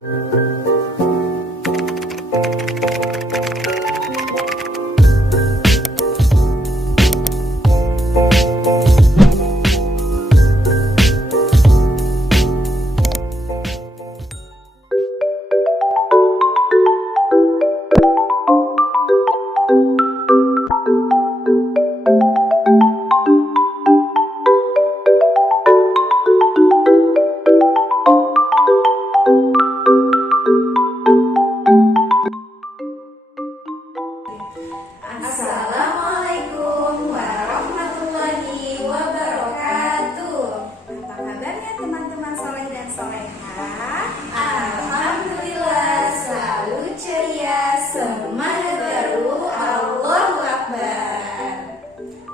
Assalamualaikum warahmatullahi wabarakatuh. Apa kabarnya teman-teman soleh dan solehah? Alhamdulillah selalu ceria, semangat baru, Allahu Akbar.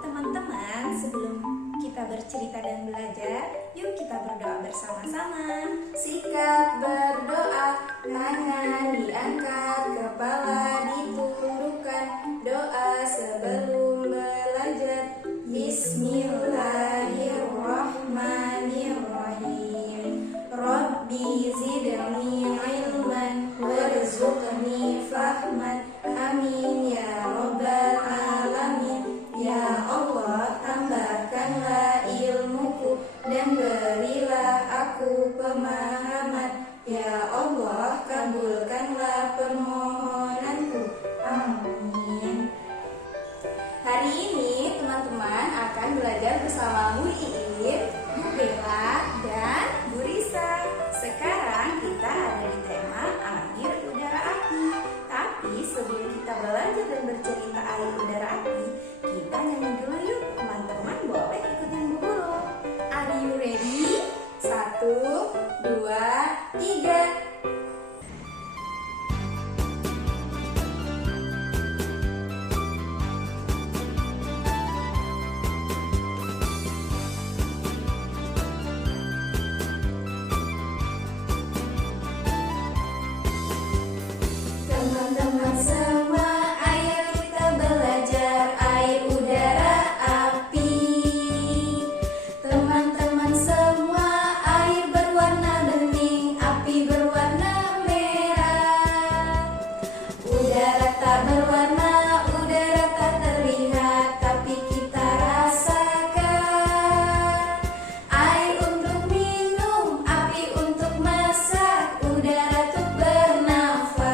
Teman-teman, sebelum kita bercerita dan belajar, yuk kita berdoa bersama-sama. Sikap berdoa, tangan diangkat, kepala ditundukkan. Doa sebelum belajar. Bismillahirrahmanirrahim. Rabbi zidni ilman warzuqni fahman. Amin ya rabbal alamin. Ya Allah, tambahkanlah ilmuku dan berilah aku pemahaman. Ya Allah, kabulkanlah permohonanku. Amin. Hari ini teman-teman akan belajar bersama Bu Iin, Bu Bella, dan Bu Risa. Sekarang kita ada di tema air, udara, api. Tapi sebelum kita belajar dan bercerita air, udara, api, kita nyanyi dulu yuk. Teman-teman boleh ikutin Bu Guru. Are you ready? 1, 2, 3. Teman-teman semua, ayo kita belajar air, udara, api. Teman-teman semua, air berwarna bening, api berwarna merah. Udara tak berwarna, udara tak terlihat, tapi kita rasakan. Air untuk minum, api untuk masak, udara untuk bernafas.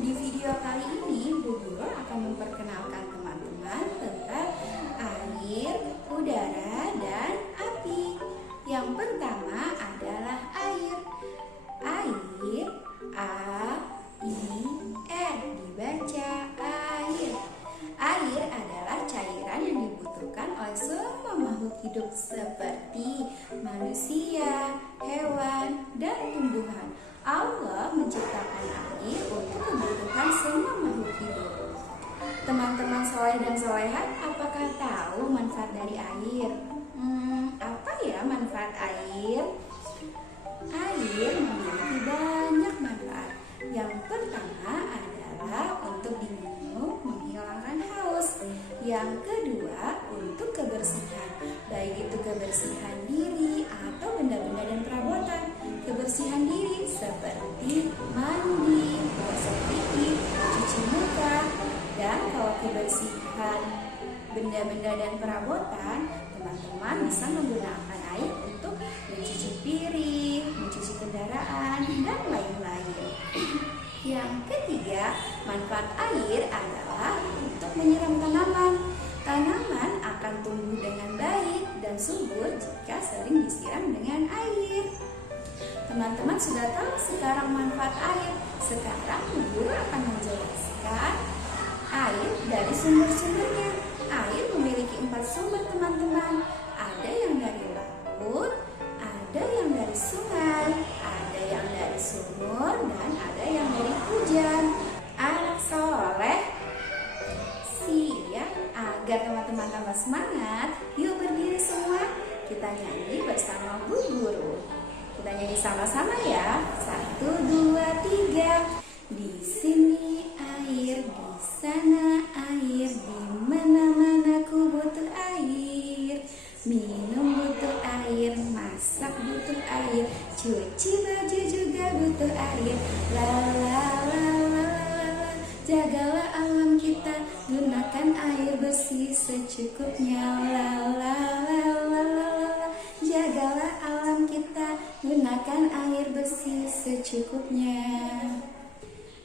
Di video kali ini, Bu Guru akan memperkenalkan teman-teman tentang air, udara, dan api. Yang pertama adalah air. Air, A-I-R, dibaca air. Air adalah cairan yang dibutuhkan oleh semua makhluk hidup seperti manusia, hewan, dan tumbuhan. Allah menciptakan air untuk kebutuhan semua makhluk hidup. Teman-teman soleh dan solehah, apakah tahu manfaat dari air? Apa ya manfaat air? Air memiliki banyak manfaat. Yang pertama adalah untuk diminum, menghilangkan haus. Yang kedua, untuk kebersihan, baik itu kebersihan diri atau benda-benda dan perabotan. Kebersihan diri seperti mandi, gosok gigi, cuci muka. Dan kalau kebersihan benda-benda dan perabotan, teman-teman bisa menggunakan air untuk mencuci piring, mencuci kendaraan, dan lain-lain. Yang ketiga, manfaat air adalah untuk menyiram tanaman. Tanaman akan tumbuh dengan baik dan subur jika sering disiram dengan air. Teman-teman sudah tahu sekarang manfaat air. Sekarang Bu Guru akan menjelaskan air dari sumber-sumbernya. Air memiliki 4 sumber, teman-teman. Ada yang dari laut, ada yang dari sungai, ada yang dari sumur, dan ada yang dari hujan. Anak soleh, siap? Agar teman-teman tambah semangat, yuk berdiri semua. Kita nyanyi bersama Bu Guru. Kita nyanyi sama-sama ya. 1, 2, 3. Di sini air, di sana air, di mana-mana ku butuh air. Minum butuh air, masak butuh air, cuci baju juga butuh air. La la la la la la. Jagalah alam kita, gunakan air bersih secukupnya. La la la la la la. Jagalah alam kita, gunakan air bersih secukupnya.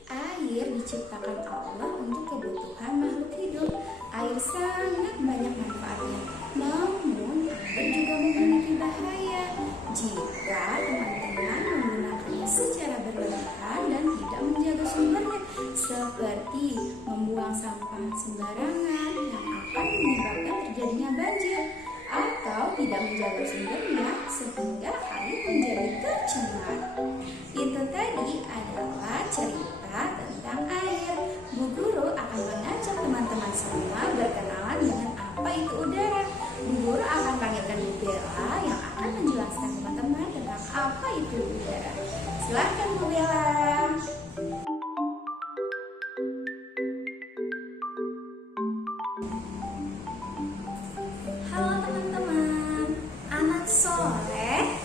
Air diciptakan Allah untuk kebutuhan makhluk hidup. Air sangat banyak manfaatnya. Namun, air juga memiliki bahaya jika teman-teman menggunakannya secara berlebihan dan tidak menjaga sumbernya, seperti membuang sampah sembarangan yang akan menyebabkan terjadinya banjir, atau tidak menjaga sumbernya sehingga air menjadi tercemar. Itu tadi adalah cerita tentang air. Bu Guru akan mengajak teman-teman semua berkenalan dengan apa itu udara. Bu Guru akan panggilkan Bu Bella yang akan menjelaskan teman-teman tentang apa itu udara. Silakan Bu Bella. Halo teman-teman, anak soleh.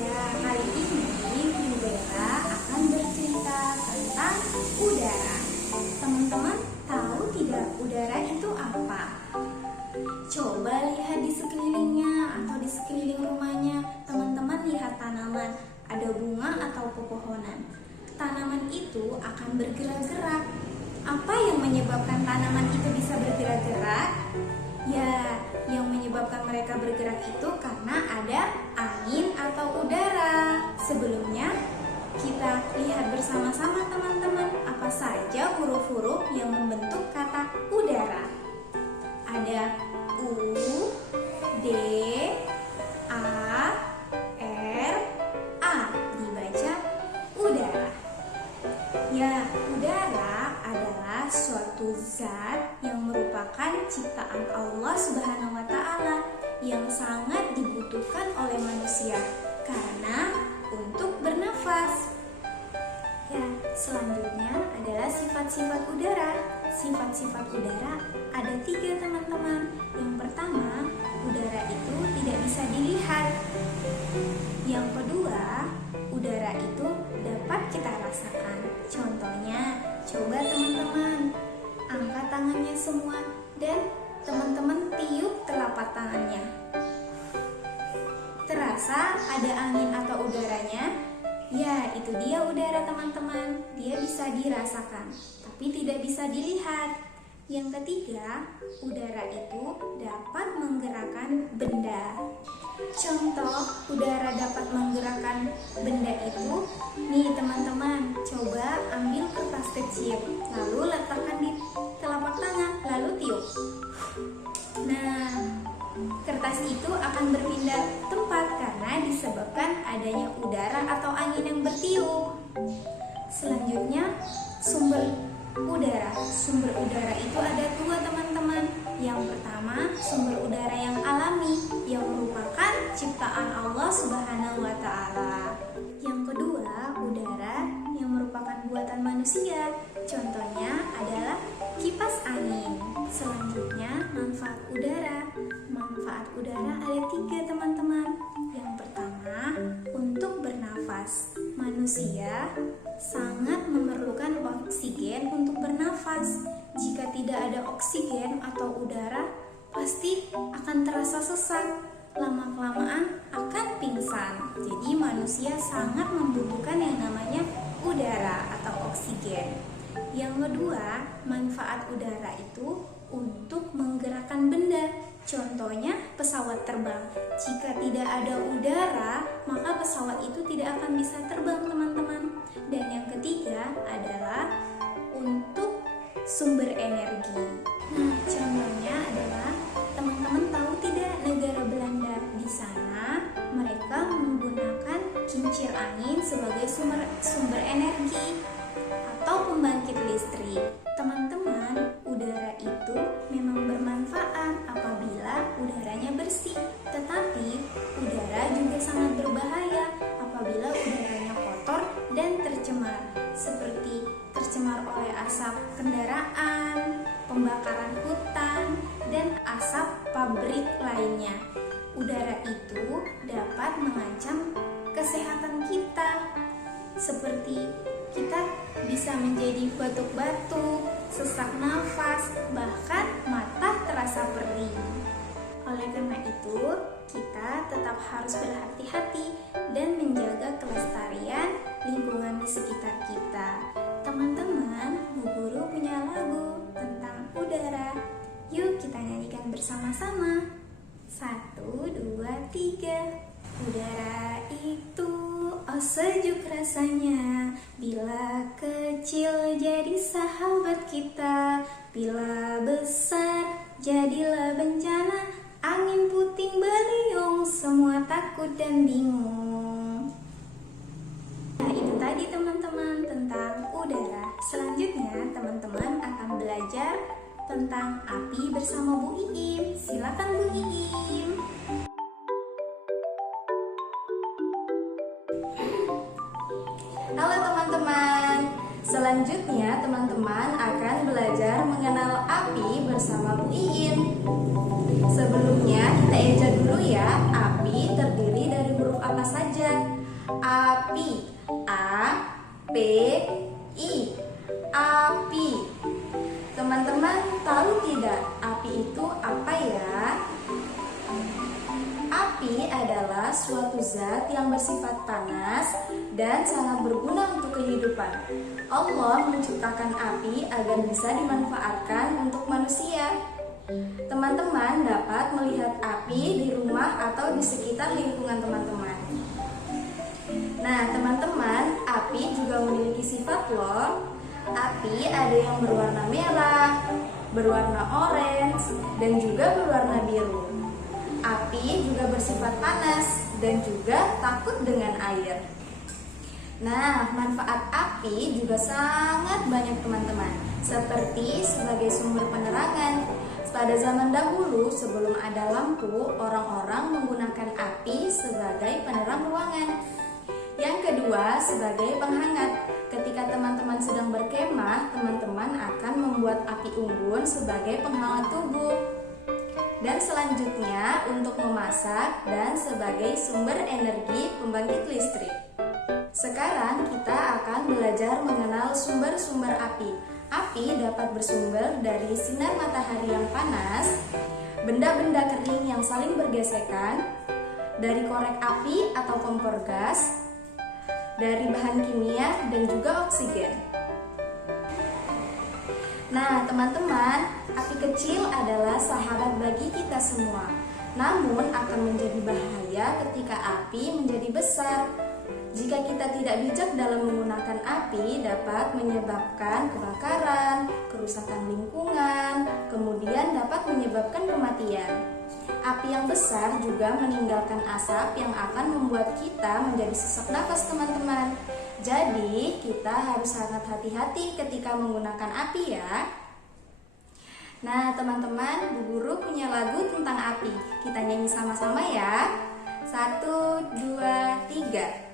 Ya, kali ini Bu Bella akan bercerita tentang udara. Teman-teman tahu tidak udara itu apa? Coba lihat di sekelilingnya atau di sekeliling rumahnya. Teman-teman lihat tanaman, ada bunga atau pepohonan. Tanaman itu akan bergerak-gerak. Apa yang menyebabkan tanaman itu bisa bergerak-gerak? Ya, yang menyebabkan mereka bergerak itu karena ada angin atau udara. Sebelumnya, kita lihat bersama-sama teman-teman apa saja huruf-huruf yang membentuk kata udara. Ada U, D, A, R, A. Dibaca udara. Ya, udara adalah suatu zat yang merupakan ciptaan Allah Subhanahu wa Ta'ala yang sangat dibutuhkan oleh manusia karena untuk bernafas. Ya, selanjutnya adalah sifat-sifat udara. Sifat-sifat udara ada 3 teman-teman. Yang pertama, udara itu tidak bisa dilihat. Yang kedua, udara itu dapat kita rasakan. Contohnya, coba teman-teman angkat tangannya semua dan teman-teman tiup telapak tangannya. Terasa ada angin atau udaranya? Ya, itu dia udara teman-teman. Dia bisa dirasakan, tapi tidak bisa dilihat. Yang ketiga, udara itu dapat menggerakkan benda. Contoh udara dapat menggerakkan benda itu, nih teman-teman, coba ambil kertas kecil, lalu letakkan di telapak tangan, lalu tiup. Nah, kertas itu akan berpindah tempat karena disebabkan adanya udara atau angin yang bertiup. Selanjutnya, sumber udara. Sumber udara itu ada 2 teman-teman. Yang pertama, sumber udara yang alami yang merupakan ciptaan Allah Subhanahu wa Ta'ala. Yang kedua, udara yang merupakan buatan manusia. Contohnya adalah kipas angin. Selanjutnya, manfaat udara. Manfaat udara ada 3 teman-teman. Yang pertama, untuk bernafas. Manusia sangat memerlukan oksigen untuk bernafas. Jika tidak ada oksigen atau udara, pasti akan terasa sesak. Lama-kelamaan akan pingsan. Jadi manusia sangat membutuhkan yang namanya udara atau oksigen. Yang kedua, manfaat udara itu untuk menggerakkan benda. Contohnya pesawat terbang. Jika tidak ada udara, maka pesawat itu tidak akan bisa terbang teman-teman. Dan yang ketiga adalah untuk sumber energi. Nah, contohnya adalah teman-teman tahu tidak negara Belanda? Di sana mereka menggunakan kincir angin sebagai sumber energi atau pembangkit listrik. Teman-teman, udara itu memang bermanfaat apabila udaranya bersih, tetapi udara juga sangat berbahaya apabila udaranya kotor dan tercemar, seperti tercemar oleh asap kendaraan, pembakaran hutan, dan asap pabrik lainnya. udara itu dapat mengancam kesehatan kita. Seperti kita bisa menjadi batuk-batuk, sesak nafas, bahkan mata terasa perih. Oleh karena itu, kita tetap harus berhati-hati dan menjaga kelestarian lingkungan di sekitar kita. Teman-teman, Bu Guru punya lagu tentang udara. Yuk kita nyanyikan bersama-sama. 1, 2, 3. Udara itu sejuk rasanya, bila kecil jadi sahabat kita, bila besar jadilah bencana, angin puting beliung, semua takut dan bingung. Nah, itu tadi teman-teman tentang udara. Selanjutnya teman-teman akan belajar tentang api bersama Bu Iim. Silakan Bu Iim. Halo teman-teman, selanjutnya teman-teman akan belajar mengenal api bersama Bu Iin. Sebelumnya kita eja dulu ya, api terdiri dari huruf apa saja? Api, A, P, I, api. Teman-teman tahu tidak api itu apa ya? Api adalah suatu zat yang bersifat panas dan sangat berguna untuk kehidupan. Allah menciptakan api agar bisa dimanfaatkan untuk manusia. Teman-teman dapat melihat api di rumah atau di sekitar lingkungan teman-teman. Nah, teman-teman, api juga memiliki sifat loh. Api ada yang berwarna merah, berwarna orange, dan juga berwarna biru. Api juga bersifat panas dan juga takut dengan air. Nah, manfaat api juga sangat banyak teman-teman, seperti sebagai sumber penerangan. Pada zaman dahulu, sebelum ada lampu, orang-orang menggunakan api sebagai penerang ruangan. Yang kedua, sebagai penghangat. Ketika teman-teman sedang berkemah, teman-teman akan membuat api unggun sebagai penghangat tubuh. Dan selanjutnya untuk memasak dan sebagai sumber energi pembangkit listrik. Sekarang kita akan belajar mengenal sumber-sumber api. Api dapat bersumber dari sinar matahari yang panas, benda-benda kering yang saling bergesekan, dari korek api atau kompor gas, dari bahan kimia dan juga oksigen. Nah, teman-teman, api kecil adalah sahabat bagi kita semua. Namun akan menjadi bahaya ketika api menjadi besar. Jika kita tidak bijak dalam menggunakan api, dapat menyebabkan kebakaran, kerusakan lingkungan, kemudian dapat menyebabkan kematian. Api yang besar juga meninggalkan asap yang akan membuat kita menjadi sesak nafas, teman-teman. Jadi, kita harus sangat hati-hati ketika menggunakan api ya. Nah, teman-teman, Bu Guru punya lagu tentang api. Kita nyanyi sama-sama ya. 1, 2, 3.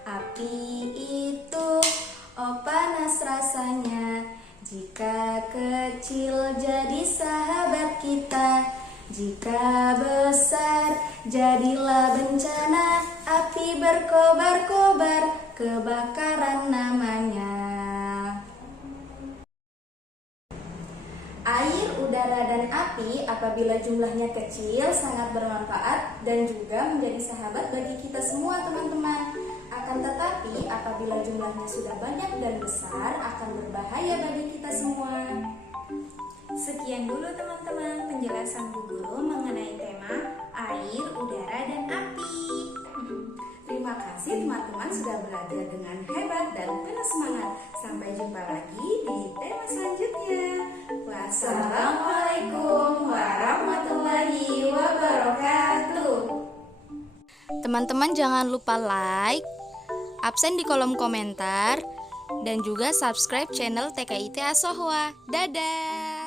Api itu, oh panas rasanya, jika kecil jadi sahabat kita, jika besar jadilah bencana, api berkobar-kobar, kebakaran namanya. Air, udara, dan api apabila jumlahnya kecil sangat bermanfaat dan juga menjadi sahabat bagi kita semua, teman-teman. Akan tetapi apabila jumlahnya sudah banyak dan besar akan berbahaya bagi kita semua. Sekian dulu teman-teman penjelasan Bu Guru mengenai tema air, udara, dan api. Terima kasih teman-teman sudah belajar dengan hebat dan penuh semangat. Sampai jumpa lagi di tema selanjutnya. Wassalamualaikum warahmatullahi wabarakatuh. Teman-teman jangan lupa like, absen di kolom komentar, dan juga subscribe channel TKIT Asohwa. Dadah!